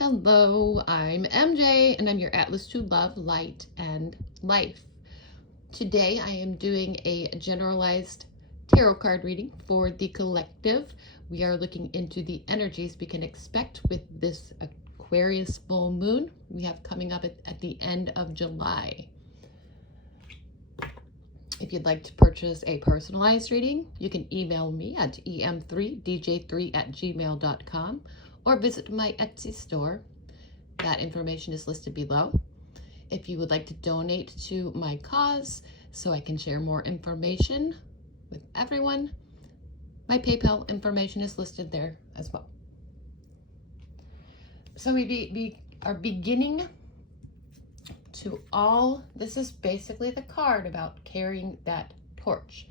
Hello, I'm MJ and I'm your Atlas to Love, Light, and Life. Today I am doing a generalized tarot card reading for the collective. We are looking into the energies we can expect with this Aquarius full moon we have coming up at the end of July. If you'd like to purchase a personalized reading, you can email me at em3dj3@gmail.com or visit my Etsy store. That information is listed below. If you would like to donate to my cause so I can share more information with everyone, my PayPal information is listed there as well. So we are beginning to this is basically the card about carrying that torch.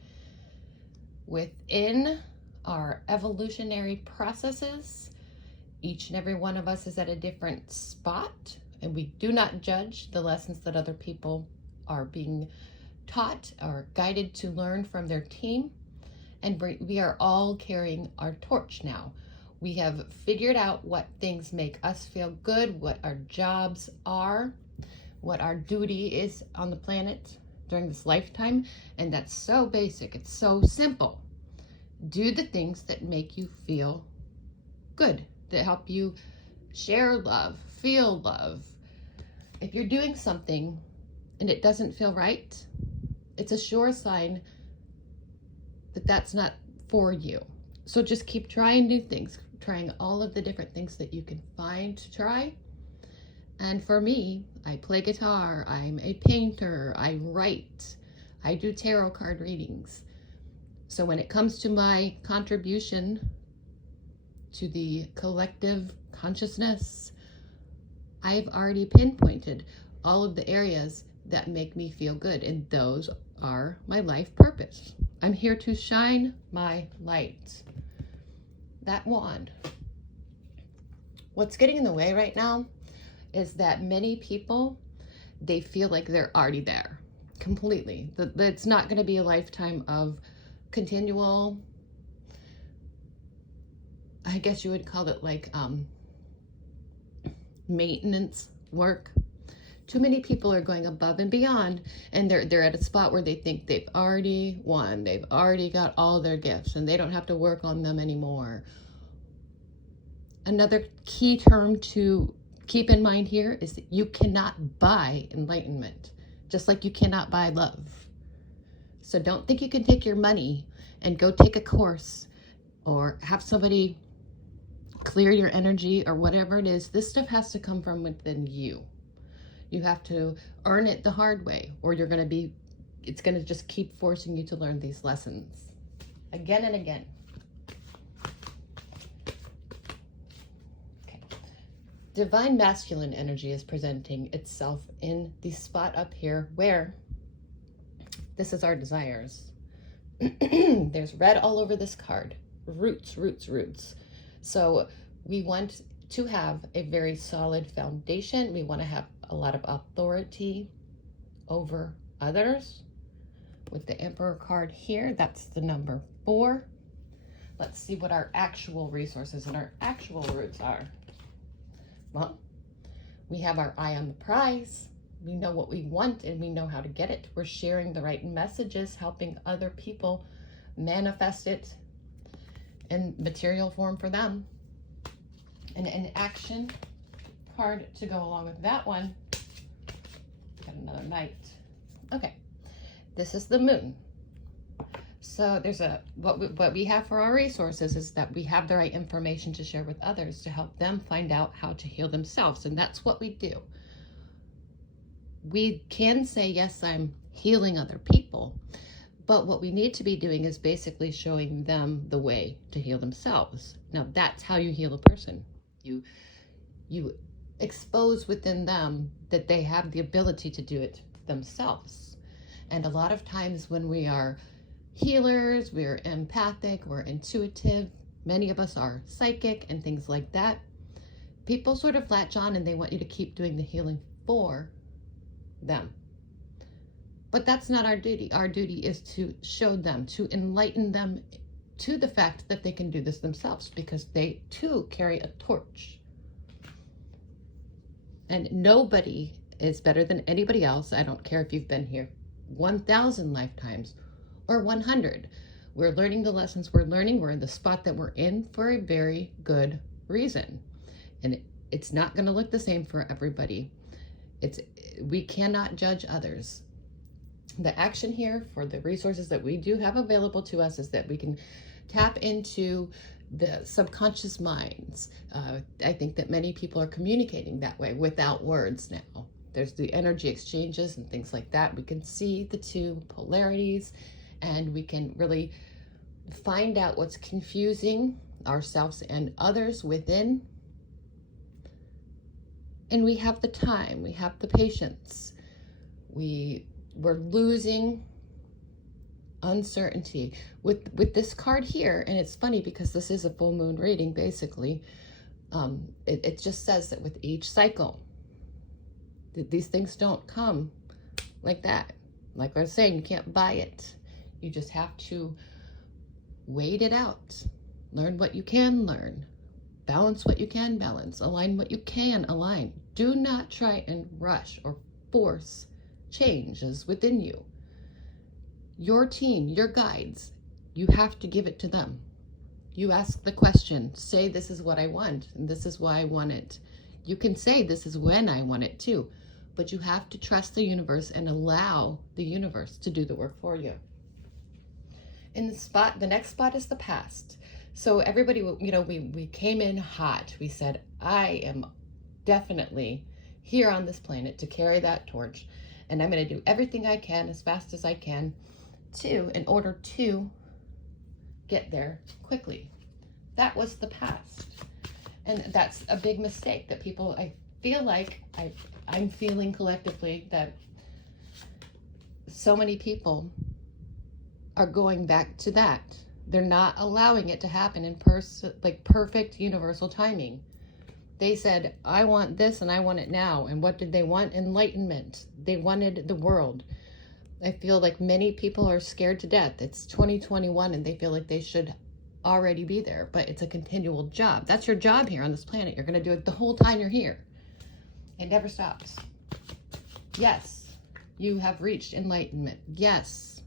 Within our evolutionary processes, each and every one of us is at a different spot, and we do not judge the lessons that other people are being taught or guided to learn from their team. And we are all carrying our torch now. We have figured out what things make us feel good, what our jobs are, what our duty is on the planet during this lifetime, and that's so basic, it's so simple. Do the things that make you feel good, that help you share love, feel love. If you're doing something and it doesn't feel right, it's a sure sign that that's not for you. So just keep trying new things, trying all of the different things that you can find to try. And for me, I play guitar, I'm a painter, I write, I do tarot card readings. So when it comes to my contribution to the collective consciousness, I've already pinpointed all of the areas that make me feel good, and those are my life purpose. I'm here to shine my light. That wand. What's getting in the way right now is that many people, they feel like they're already there completely. It's not going to be a lifetime of continual, I guess you would call it like maintenance work. Too many people are going above and beyond, and they're at a spot where they think they've already won, they've already got all their gifts, and they don't have to work on them anymore. Another key term to keep in mind here is that you cannot buy enlightenment, just like you cannot buy love. So don't think you can take your money and go take a course or have somebody clear your energy or whatever it is. This stuff has to come from within you. You have to earn it the hard way, or it's going to just keep forcing you to learn these lessons again and again. Divine masculine energy is presenting itself in the spot up here where this is our desires. There's red all over this card. Roots, roots, roots. So we want to have a very solid foundation. We want to have a lot of authority over others. With the Emperor card here, that's the number 4. Let's see what our actual resources and our actual roots are. Well, we have our eye on the prize. We know what we want and we know how to get it. We're sharing the right messages, helping other people manifest it in material form for them. And an action card to go along with that one. Got another knight. Okay, this is the moon. So there's what we have for our resources is that we have the right information to share with others to help them find out how to heal themselves. And that's what we do. We can say, yes, I'm healing other people, but what we need to be doing is basically showing them the way to heal themselves. Now that's how you heal a person. You expose within them that they have the ability to do it themselves. And a lot of times when we are healers, we're empathic, we're intuitive, many of us are psychic and things like that, people sort of latch on and they want you to keep doing the healing for them. But that's not our duty. Our duty is to show them, to enlighten them to the fact that they can do this themselves, because they too carry a torch. And nobody is better than anybody else. I don't care if you've been here 1,000 lifetimes or 100. We're learning the lessons we're learning. We're in the spot that we're in for a very good reason. And it's not going to look the same for everybody. We cannot judge others. The action here for the resources that we do have available to us is that we can tap into the subconscious minds. I think that many people are communicating that way without words now. There's the energy exchanges and things like that. We can see the two polarities, and we can really find out what's confusing ourselves and others within. And we have the time, we have the patience. We're losing uncertainty with this card here. And it's funny because this is a full moon reading, basically. It just says that with each cycle, these things don't come like that. Like I was saying, you can't buy it. You just have to wait it out. Learn what you can learn. Balance what you can balance. Align what you can align. Do not try and rush or force changes within you. Your team, your guides, you have to give it to them. You ask the question, say this is what I want and this is why I want it. You can say this is when I want it too, but you have to trust the universe and allow the universe to do the work for you. In the next spot is the past. So everybody, we came in hot. We said, I am definitely here on this planet to carry that torch. And I'm going to do everything I can as fast as I can in order to get there quickly. That was the past. And that's a big mistake that people, I feel like I'm feeling collectively that so many people are going back to that. They're not allowing it to happen in perfect universal timing. They said, I want this and I want it now. And what did they want? Enlightenment. They wanted the world. I feel like many people are scared to death. It's 2021 and they feel like they should already be there, but it's a continual job. That's your job here on this planet. You're going to do it the whole time you're here. It never stops. Yes, you have reached enlightenment. Yes,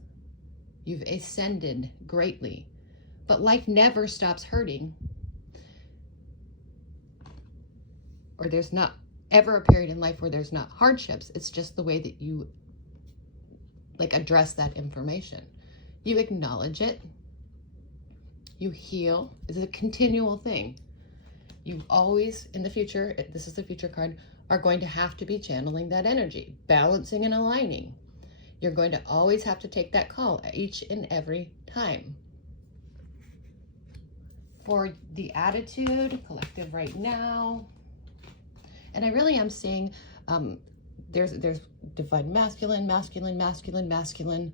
you've ascended greatly, but life never stops hurting. Or there's not ever a period in life where there's not hardships. It's just the way that you address that information. You acknowledge it. You heal. It's a continual thing. You always, in the future, this is the future card, are going to have to be channeling that energy, balancing and aligning. You're going to always have to take that call each and every time. For the attitude, collective right now, and I really am seeing there's divine masculine, masculine, masculine, masculine.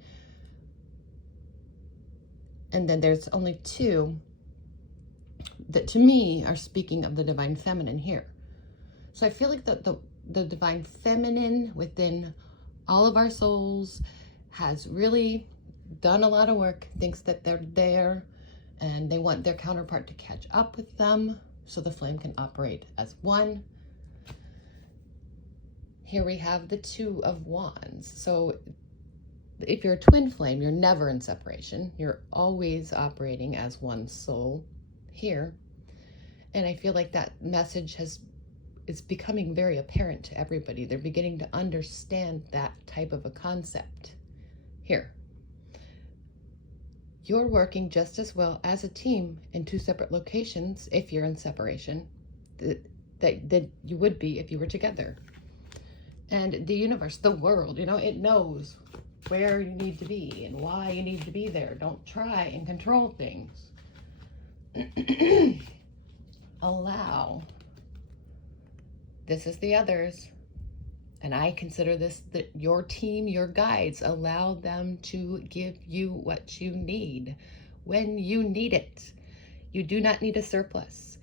And then there's only two that to me are speaking of the divine feminine here. So I feel like the divine feminine within all of our souls has really done a lot of work, thinks that they're there, and they want their counterpart to catch up with them so the flame can operate as one. Here we have the Two of Wands. So if you're a twin flame, you're never in separation. You're always operating as one soul here. And I feel like that message is becoming very apparent to everybody. They're beginning to understand that type of a concept here. You're working just as well as a team in two separate locations if you're in separation that you would be if you were together. And the universe, the world, it knows where you need to be and why you need to be there. Don't try and control things. Allow. This is the others. And I consider this your team, your guides. Allow them to give you what you need when you need it. You do not need a surplus.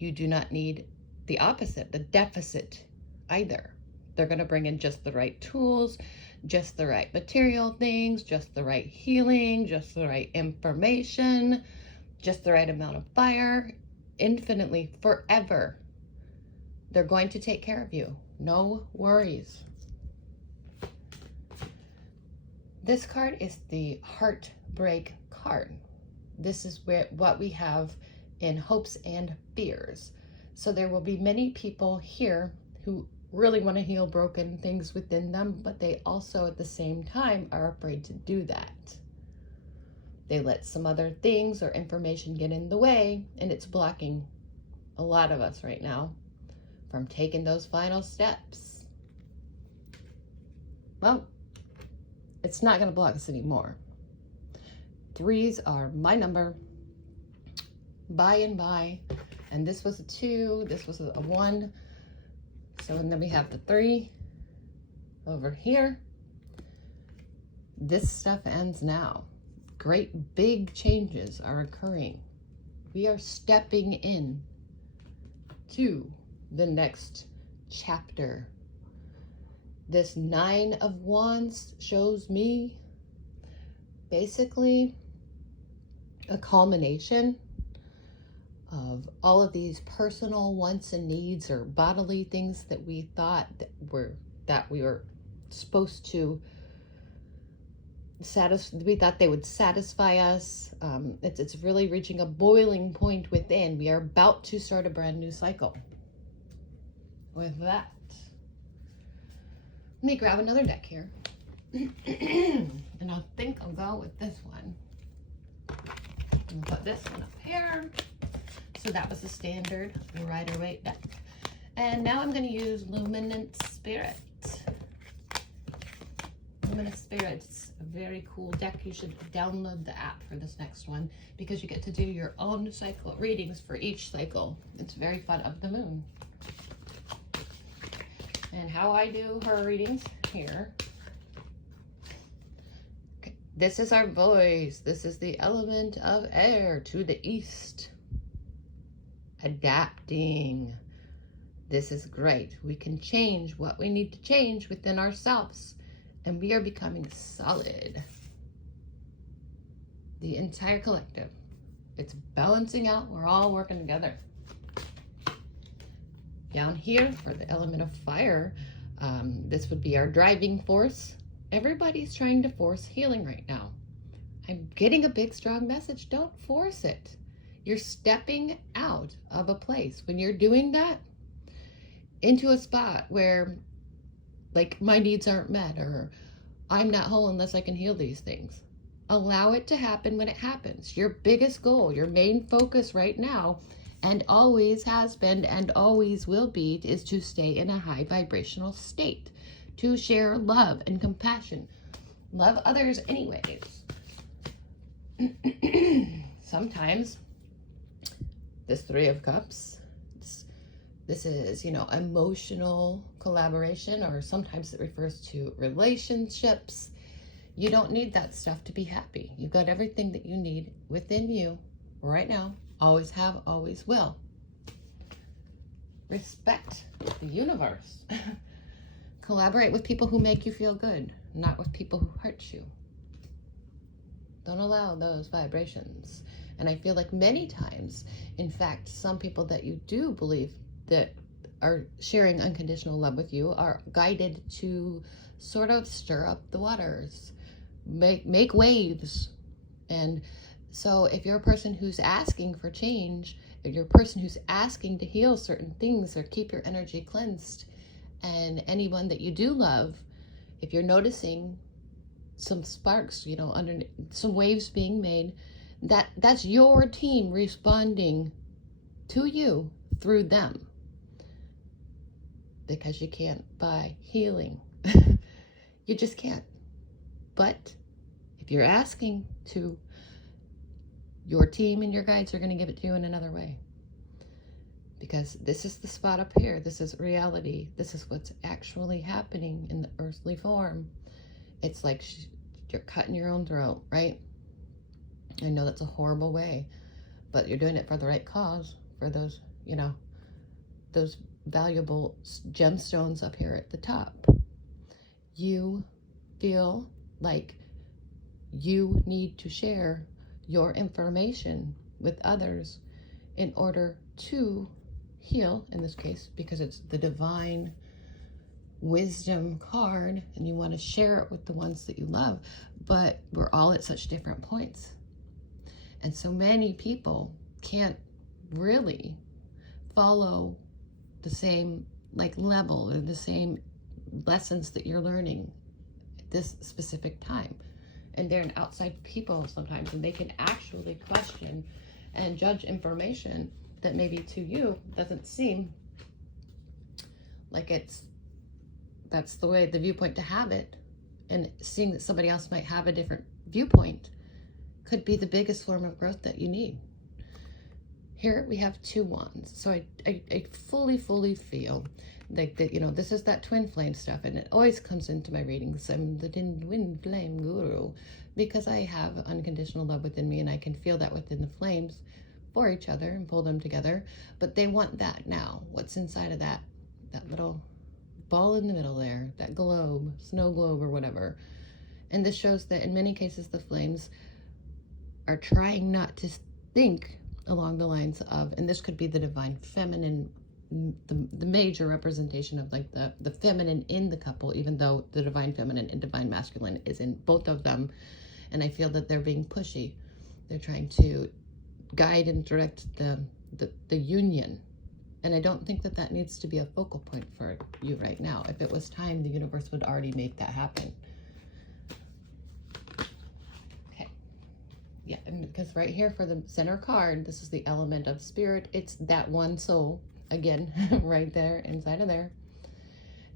You do not need the opposite, the deficit either. They're going to bring in just the right tools, just the right material things, just the right healing, just the right information, just the right amount of fire, infinitely, forever. They're going to take care of you. No worries. This card is the heartbreak card. This is what we have in hopes and fears. So there will be many people here who really want to heal broken things within them, but they also at the same time are afraid to do that. They let some other things or information get in the way, and it's blocking a lot of us right now from taking those final steps. Well, it's not going to block us anymore. 3s are my number. By and by. And this was a 2. This was a 1. So, and then we have the 3 over here. This stuff ends now. Great big changes are occurring. We are stepping in to the next chapter. This 9 of Wands shows me basically a culmination of all of these personal wants and needs or bodily things that we thought that we were supposed to we thought they would satisfy us. It's really reaching a boiling point within. We are about to start a brand new cycle. With that, let me grab another deck here. And I think I'll go with this one. And put this one up here. So that was the standard Rider-Waite deck. And now I'm going to use Luminous Spirit. Luminous Spirit's a very cool deck. You should download the app for this next one because you get to do your own cycle readings for each cycle. It's very fun of the moon. And how I do her readings here. Okay. This is our voice. This is the element of air to the east. Adapting. This is great. We can change what we need to change within ourselves, and we are becoming solid. The entire collective. It's balancing out. We're all working together. Down here for the element of fire, this would be our driving force. Everybody's trying to force healing right now. I'm getting a big, strong message. Don't force it. You're stepping out of a place. When you're doing that, into a spot where, like, my needs aren't met, or I'm not whole unless I can heal these things. Allow it to happen when it happens. Your biggest goal, your main focus right now, and always has been and always will be, is to stay in a high vibrational state, to share love and compassion. Love others anyways. Sometimes this 3 of Cups, this is, emotional collaboration, or sometimes it refers to relationships. You don't need that stuff to be happy. You've got everything that you need within you right now. Always have, always will. Respect the universe. Collaborate with people who make you feel good, not with people who hurt you. Don't allow those vibrations. And I feel like many times, in fact, some people that you do believe that are sharing unconditional love with you are guided to sort of stir up the waters, make waves. And so if you're a person who's asking for change, if you're a person who's asking to heal certain things or keep your energy cleansed, and anyone that you do love, if you're noticing some sparks, under some waves being made, that's your team responding to you through them. Because you can't buy healing. You just can't. But if you're asking to, your team and your guides are going to give it to you in another way. Because this is the spot up here. This is reality. This is what's actually happening in the earthly form. It's like you're cutting your own throat, right? I know that's a horrible way, but you're doing it for the right cause, for those, those valuable gemstones up here at the top. You feel like you need to share your information with others in order to heal in this case, because it's the divine wisdom card and you want to share it with the ones that you love, but we're all at such different points. And so many people can't really follow the same level or the same lessons that you're learning at this specific time. And they're an outside people sometimes, and they can actually question and judge information that maybe to you doesn't seem like that's the way, the viewpoint to have it. And seeing that somebody else might have a different viewpoint could be the biggest form of growth that you need. Here we have 2 wands. So I fully feel like that, you know, this is that twin flame stuff, and it always comes into my readings. I'm the twin flame guru because I have unconditional love within me, and I can feel that within the flames for each other and pull them together. But they want that now. What's inside of that little ball in the middle there, that globe, snow globe or whatever. And this shows that in many cases the flames are trying not to think along the lines of, and this could be the divine feminine, the major representation of like the feminine in the couple, even though the divine feminine and divine masculine is in both of them. And I feel that they're being pushy. They're trying to guide and direct the union. And I don't think that that needs to be a focal point for you right now. If it was time, the universe would already make that happen. Okay. Yeah, and because right here for the center card, this is the element of spirit. It's that one soul, again, right there, inside of there.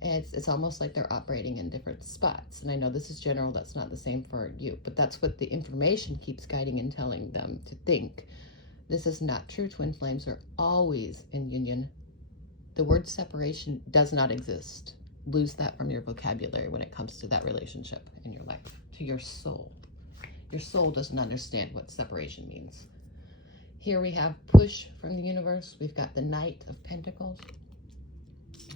And it's almost like they're operating in different spots. And I know this is general, that's not the same for you, but that's what the information keeps guiding and telling them to think. This is not true. Twin flames are always in union. The word separation does not exist. Lose that from your vocabulary when it comes to that relationship in your life, to your soul. Your soul doesn't understand what separation means. Here we have push from the universe. We've got the Knight of Pentacles.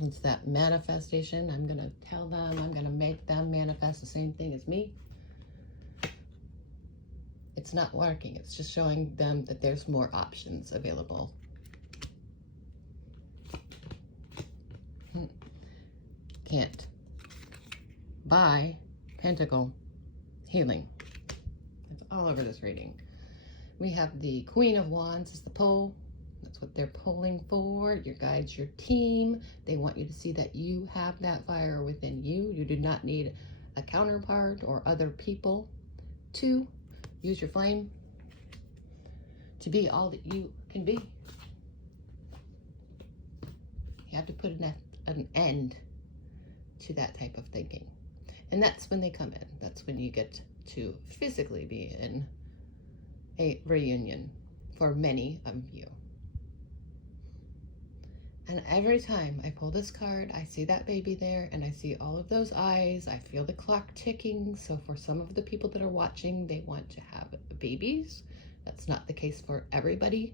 It's that manifestation. I'm going to tell them, I'm going to make them manifest the same thing as me. It's not working. It's just showing them that there's more options available. Can't buy Pentacle healing. It's all over this reading. We have the Queen of Wands is the pull. That's what they're pulling for. Your guides, your team. They want you to see that you have that fire within you. You do not need a counterpart or other people to use your flame to be all that you can be. You have to put an end to that type of thinking. And that's when they come in. That's when you get to physically be in a reunion for many of you. And every time I pull this card, I see that baby there and I see all of those eyes. I feel the clock ticking. So for some of the people that are watching, they want to have babies. That's not the case for everybody.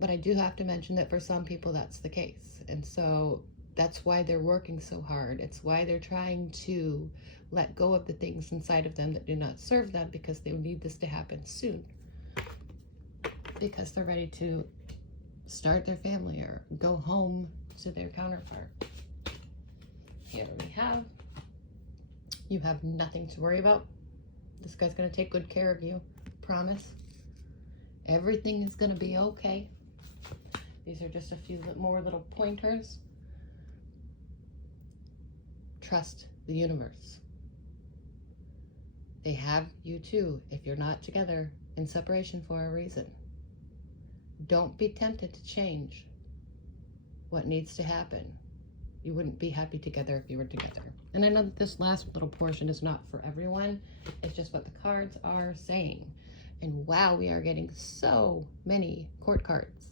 But I do have to mention that for some people, that's the case. And so that's why they're working so hard. It's why they're trying to let go of the things inside of them that do not serve them, because they need this to happen soon. Because they're ready to start their family or go home to their counterpart. Here we have, you have nothing to worry about. This guy's going to take good care of you. Promise. Everything is going to be okay. These are just a few more little pointers. Trust the universe. They have you too if you're not together in separation for a reason. Don't be tempted to change what needs to happen. You wouldn't be happy together if you were together. And I know that this last little portion is not for everyone. It's just what the cards are saying. And wow, we are getting so many court cards.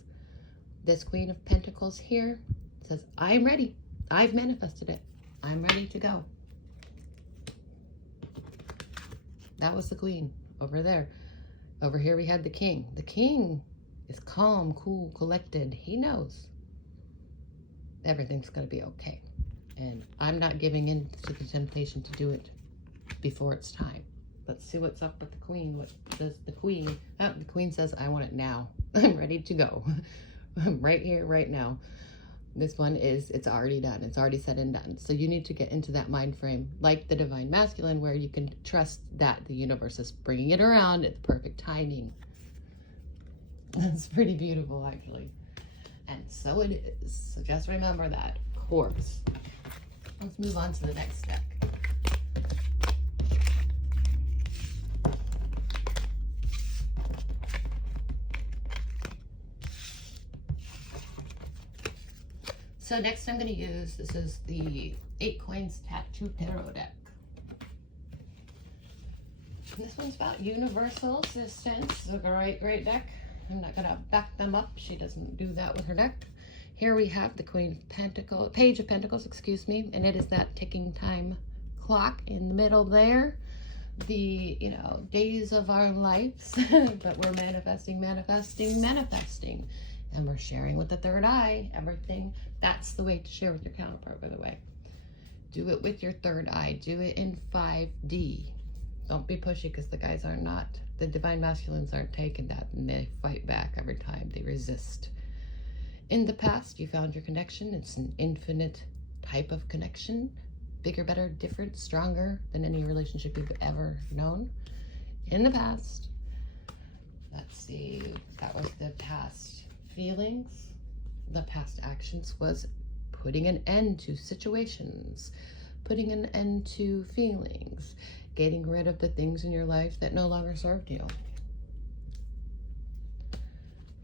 This Queen of Pentacles here says, I'm ready. I've manifested it. I'm ready to go. That was the Queen over there. Over here we had the King. The King is calm, cool, collected. He knows everything's going to be okay. And I'm not giving in to the temptation to do it before it's time. Let's see what's up with the Queen. What does the Queen? Oh, the Queen says, I want it now. I'm ready to go. right here, right now. This one is, it's already done. It's already said and done. So you need to get into that mind frame like the Divine Masculine, where you can trust that the universe is bringing it around at the perfect timing. That's pretty beautiful, actually. And so it is. So just remember that, of course. Let's move on to the next deck. So next I'm going to use, this is the 8 Coins Tattoo Tarot deck. This one's about universal assistance. It's a great, great deck. I'm not going to back them up. She doesn't do that with her deck. Here we have the Queen of Pentacles, Page of Pentacles, excuse me, and it is that ticking time clock in the middle there. The, you know, days of our lives, but we're manifesting, manifesting, manifesting. And we're sharing with the third eye, everything. That's the way to share with your counterpart, by the way. Do it with your third eye. Do it in 5D. Don't be pushy, because the guys are not, the Divine Masculines aren't taking that, and they fight back every time. They resist. In the past, you found your connection. It's an infinite type of connection. Bigger, better, different, stronger than any relationship you've ever known. In the past, let's see, that was the past feelings. The past actions was putting an end to situations, putting an end to feelings, getting rid of the things in your life that no longer served you.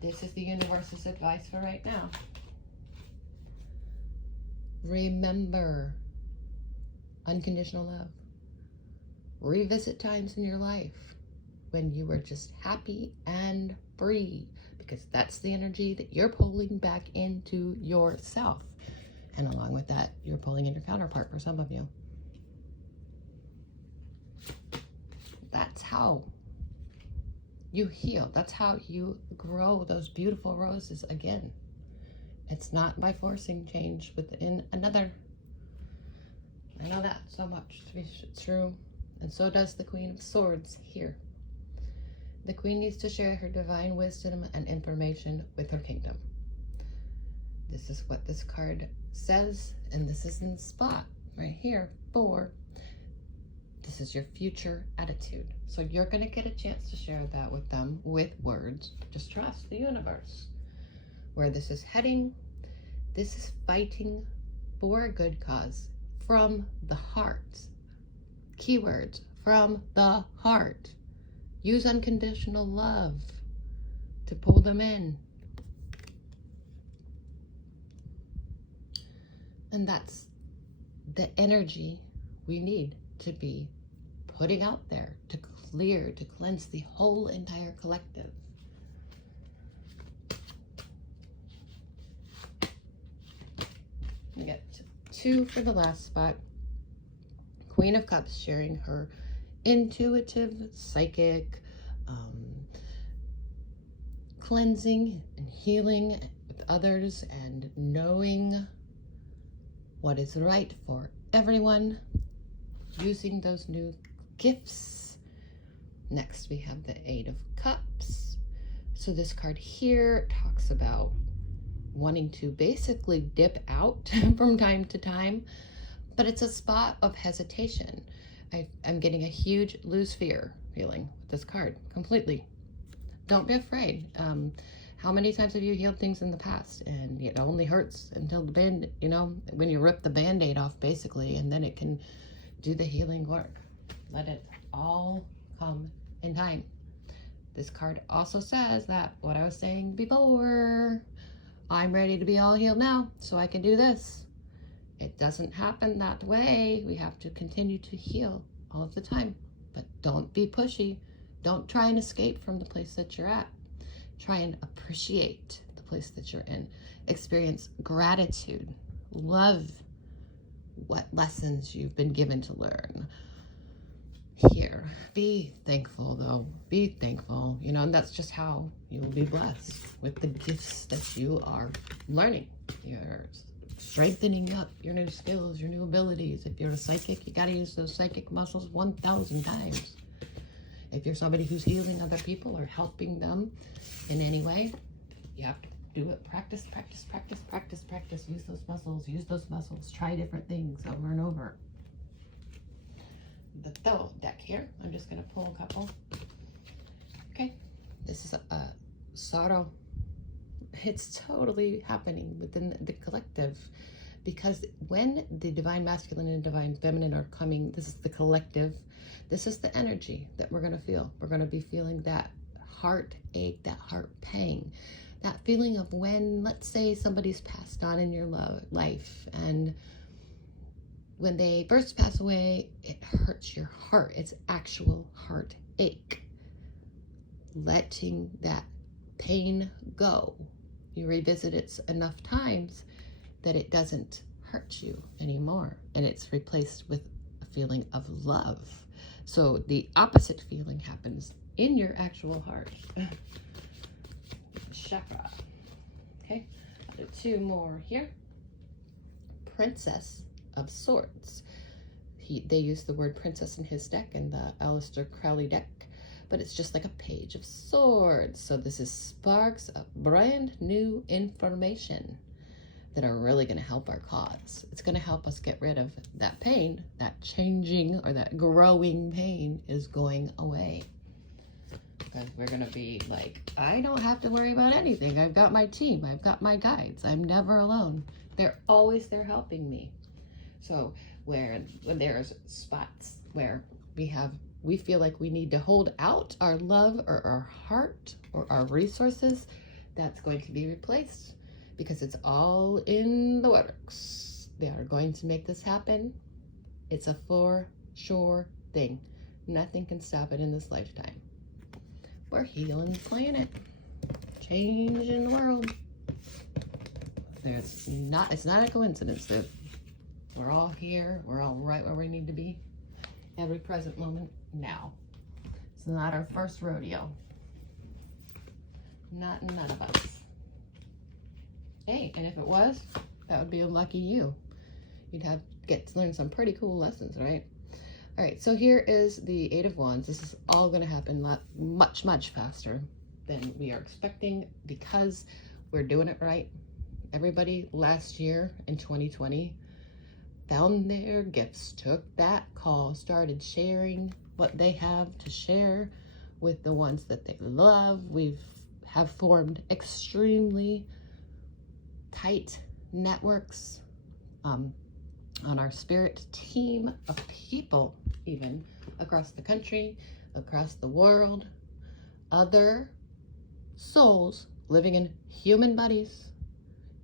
This is the universe's advice for right now. Remember unconditional love. Revisit times in your life when you were just happy and free, because that's the energy that you're pulling back into yourself. And along with that, you're pulling in your counterpart for some of you. That's how you heal. That's how you grow those beautiful roses again. It's not by forcing change within another. I know that so much to be true. And so does the Queen of Swords here. The Queen needs to share her divine wisdom and information with her kingdom. This is what this card says, and this is in the spot right here for, this is your future attitude. So you're going to get a chance to share that with them with words. Just trust the universe. Where this is heading, this is fighting for a good cause from the heart. Keywords, from the heart. Use unconditional love to pull them in. And that's the energy we need to be putting out there, to clear, to cleanse the whole entire collective. We get 2 for the last spot. Queen of Cups sharing her intuitive, psychic, cleansing and healing with others, and knowing what is right for everyone, using those new gifts. Next, we have the 8 of Cups. So this card here talks about wanting to basically dip out from time to time, but it's a spot of hesitation. I'm getting a huge lose fear feeling with this card completely. Don't be afraid. How many times have you healed things in the past and it only hurts until the band, you know, when you rip the band-aid off basically, and then it can do the healing work. Let it all come in time. This card also says that what I was saying before, I'm ready to be all healed now, so I can do this. It doesn't happen that way. We have to continue to heal all of the time, but don't be pushy. Don't try and escape from the place that you're at. Try and appreciate the place that you're in. Experience gratitude. Love what lessons you've been given to learn. Here, be thankful though. Be thankful, you know, and that's just how you will be blessed with the gifts that you are learning. You're strengthening up your new skills, your new abilities. If you're a psychic, you got to use those psychic muscles 1,000 times. If you're somebody who's healing other people or helping them in any way, you have to do it. Practice, practice, practice, practice, practice. Use those muscles. Use those muscles. Try different things over and over. The Though deck here. I'm just going to pull a couple. Okay. This is a sorrow. It's totally happening within the collective, because when the divine masculine and divine feminine are coming, this is the collective. This is the energy that we're going to feel. We're going to be feeling that heartache, that heart pang, that feeling of when, let's say, somebody's passed on in your life, and when they first pass away, it hurts your heart. It's actual heartache. Letting that pain go. You revisit it enough times that it doesn't hurt you anymore, and it's replaced with a feeling of love. So the opposite feeling happens in your actual heart. Chakra. Okay, I'll do two more here. Princess of Swords. They use the word princess in his deck and the Aleister Crowley deck, but it's just like a page of swords. So this is sparks of brand new information that are really going to help our cause. It's going to help us get rid of that pain. That changing or that growing pain is going away. Because we're going to be like, I don't have to worry about anything. I've got my team. I've got my guides. I'm never alone. They're always there helping me. So when there's spots where we feel like we need to hold out our love or our heart or our resources, that's going to be replaced, because it's all in the works. They are going to make this happen. It's a for sure thing. Nothing can stop it in this lifetime. We're healing the planet, changing the world. It's not a coincidence that we're all here. We're all right where we need to be. Every present moment now. It's not our first rodeo. None of us. Hey, and if it was, that would be a lucky you. You'd get to learn some pretty cool lessons, right? All right, so here is the Eight of Wands. This is all going to happen much, much faster than we are expecting, because we're doing it right. Everybody last year in 2020 found their gifts, took that call, started sharing what they have to share with the ones that they love. Have formed extremely tight networks on our spirit team of people, even across the country, across the world, other souls living in human bodies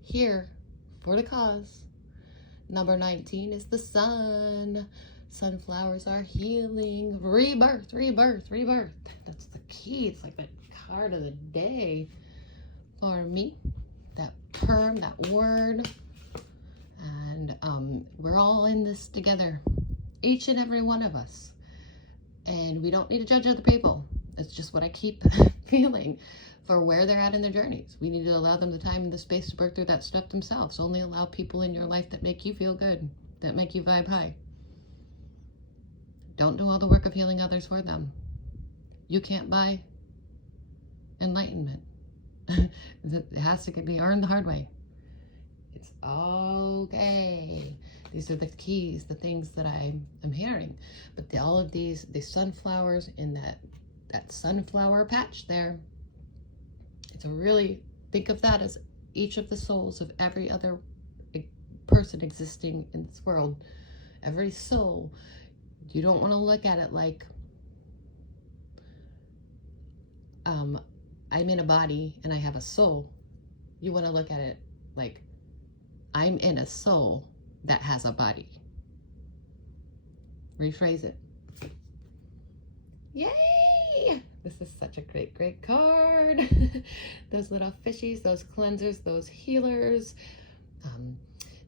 here for the cause. Number 19 is the sun. Sunflowers are healing. Rebirth, rebirth, rebirth. That's the key. It's like that card of the day for me. That term, that word. And we're all in this together. Each and every one of us. And we don't need to judge other people. It's just what I keep feeling for where they're at in their journeys. We need to allow them the time and the space to work through that stuff themselves. Only allow people in your life that make you feel good, that make you vibe high. Don't do all the work of healing others for them. You can't buy enlightenment. It has to be earned the hard way. It's okay. These are the keys, the things that I'm hearing. But all of the sunflowers in that sunflower patch there, it's a really, think of that as each of the souls of every other person existing in this world. Every soul. You don't want to look at it like I'm in a body and I have a soul. You want to look at it like I'm in a soul that has a body. Rephrase it. Yay! This is such a great, great card. Those little fishies, those cleansers, those healers.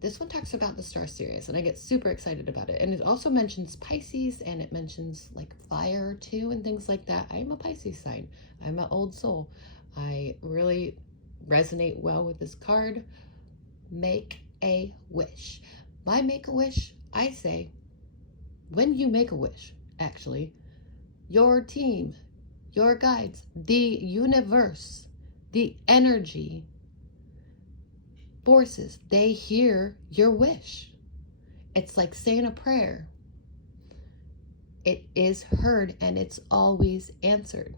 This one talks about the star series, and I get super excited about it. And it also mentions Pisces, and it mentions like fire too, and things like that. I'm a Pisces sign. I'm an old soul. I really resonate well with this card. Make a wish. By make a wish, I say, when you make a wish, actually, your team, your guides, the universe, the energy forces, they hear your wish. It's like saying a prayer. It is heard and it's always answered.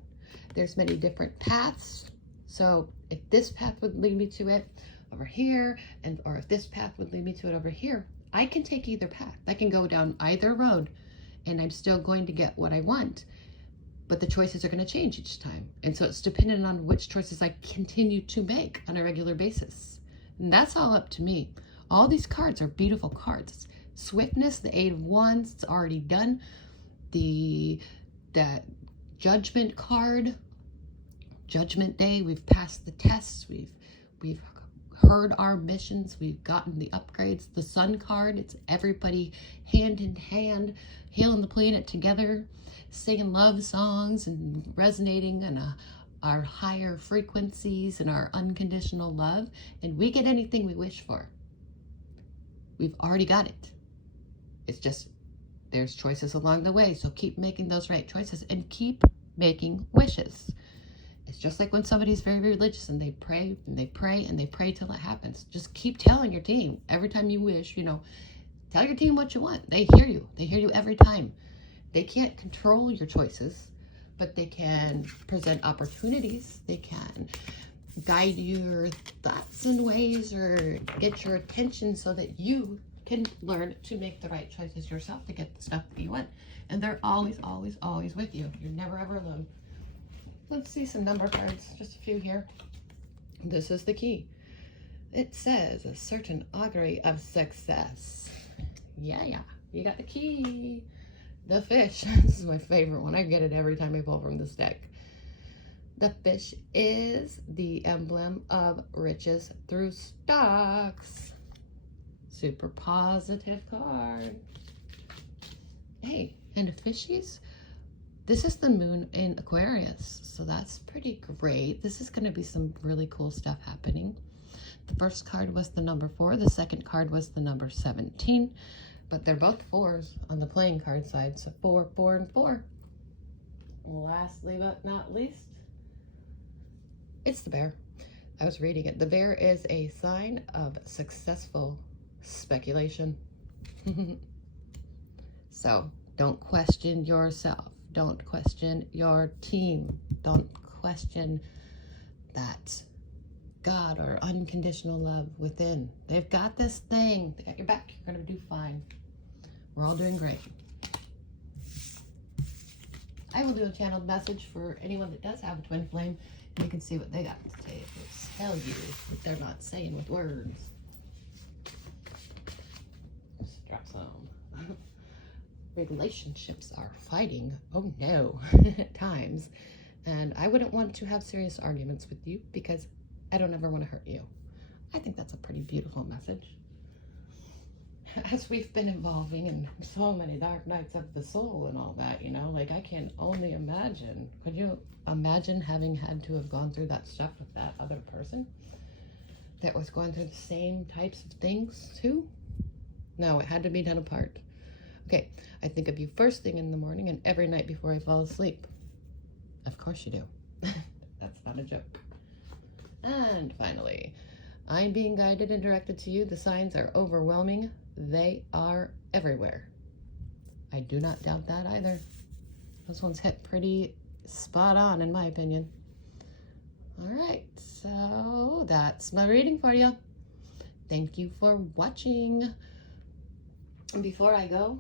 There's many different paths. So if this path would lead me to it over here, or if this path would lead me to it over here, I can take either path. I can go down either road and I'm still going to get what I want. But the choices are going to change each time. And so it's dependent on which choices I continue to make on a regular basis. And that's all up to me. All these cards are beautiful cards. Swiftness, the Eight of Wands, it's already done. That Judgment card, Judgment Day, we've passed the tests, we've heard our missions, we've gotten the upgrades. The Sun card, it's everybody hand in hand, healing the planet together, singing love songs and resonating on our higher frequencies and our unconditional love, and we get anything we wish for. We've already got it. It's just, there's choices along the way, so keep making those right choices and keep making wishes. It's just like when somebody's very religious and they pray and they pray and they pray till it happens. Just keep telling your team every time you wish, tell your team what you want. They hear you. They hear you every time. They can't control your choices, but they can present opportunities. They can guide your thoughts in ways or get your attention so that you can learn to make the right choices yourself to get the stuff that you want. And they're always, always, always with you. You're never, ever alone. Let's see some number cards, just a few here. This is the key. It says a certain augury of success. Yeah, you got the key. The fish. This is my favorite one. I get it every time I pull from this deck. The fish is the emblem of riches through stocks. Super positive card. Hey, and fishies, this is the moon in Aquarius, so that's pretty great. This is going to be some really cool stuff happening. The first card was the number 4. The second card was the number 17. But they're both 4s on the playing card side. So 4, 4, and 4. Lastly but not least, it's the bear. I was reading it. The bear is a sign of successful speculation. So don't question yourself. Don't question your team. Don't question that God or unconditional love within. They've got this thing. They got your back. You're going to do fine. We're all doing great. I will do a channeled message for anyone that does have a twin flame. And you can see what they got to say. It'll tell you what they're not saying with words. Just drop some. Relationships are fighting. Oh no. At times. And I wouldn't want to have serious arguments with you because I don't ever want to hurt you. I think that's a pretty beautiful message. As we've been evolving in so many dark nights of the soul and all that, like I can only imagine. Could you imagine having had to have gone through that stuff with that other person that was going through the same types of things too? No, it had to be done apart. Okay, I think of you first thing in the morning and every night before I fall asleep. Of course you do. That's not a joke. And finally, I'm being guided and directed to you. The signs are overwhelming. They are everywhere. I do not doubt that either. Those ones hit pretty spot on in my opinion. All right, so that's my reading for you. Thank you for watching. And before I go,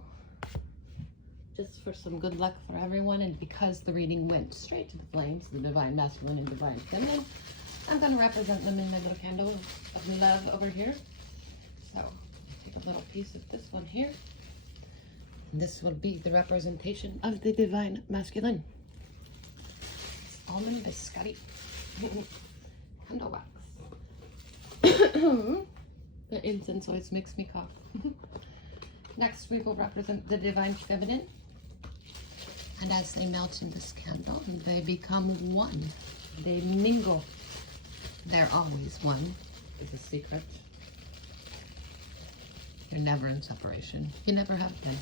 just for some good luck for everyone, and because the reading went straight to the flames, the divine masculine and divine feminine, I'm going to represent them in my little candle of love over here. So take a little piece of this one here. And this will be the representation of the divine masculine. It's almond biscotti. Candle wax. The incense always makes me cough. Next, we will represent the divine feminine. And as they melt in this candle, they become one. They mingle. They're always one, is a secret. You're never in separation. You never have been.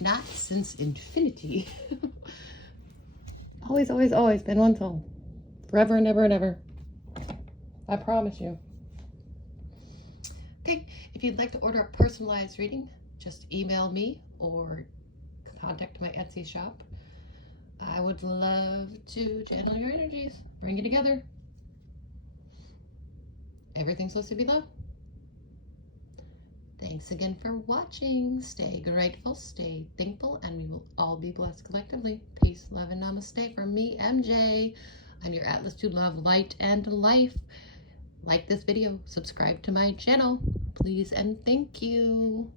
Not since infinity. Always, always, always been one soul. Forever and ever and ever. I promise you. Okay, if you'd like to order a personalized reading, just email me or contact my Etsy shop. I would love to channel your energies, bring you together. Everything's supposed to be love. Thanks again for watching. Stay grateful, stay thankful, and we will all be blessed collectively. Peace, love, and namaste from me, MJ. I'm your Atlas to love, light, and life. Like this video, subscribe to my channel, please, and thank you.